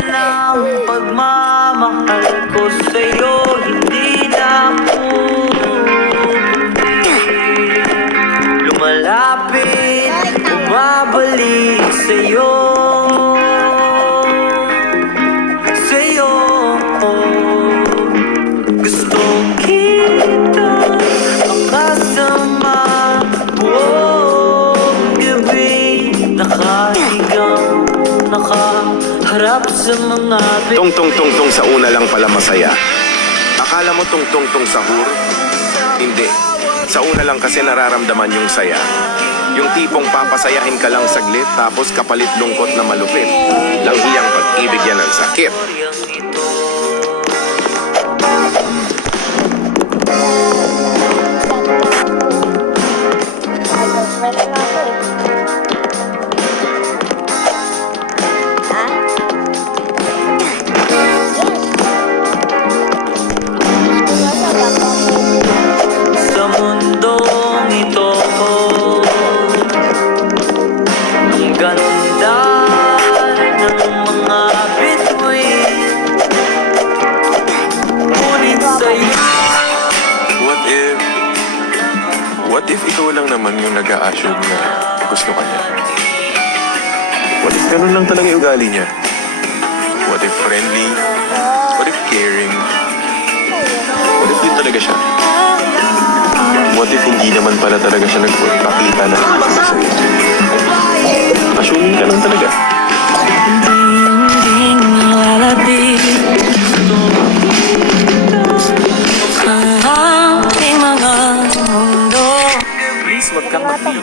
ng pagmamahal ko sa'yo, hindi na lumalapit, bumabalik sa'yo. Sa'yo, gusto kita makasama buong gabi, nakahigang, nakaharap sa mga Tungtong-tungtong sa una lang pala masaya. Akala mo tungtong-tong sahur? Hindi. Sa una lang kasi nararamdaman yung saya. Yung tipong papasayahin ka lang saglit tapos kapalit lungkot na malupit. Langhiyang pag-ibig yan ang sakit. Girlfriend na ako eh. Ha? Yes. sa mundong ito. Ang ganda ng mga bituin, ngunit sa'yo What if ikaw lang naman yung nag-a-assume na gusto ka niya? What if ganun lang talaga yung ugali niya? What if friendly? What if caring? What if yun talaga siya? What if hindi naman pala talaga siya nagpakita na gusto sa'yo? Assuming ka lang talaga. Hindi malalapit ang ating mga mundo. please, wag kang magpili.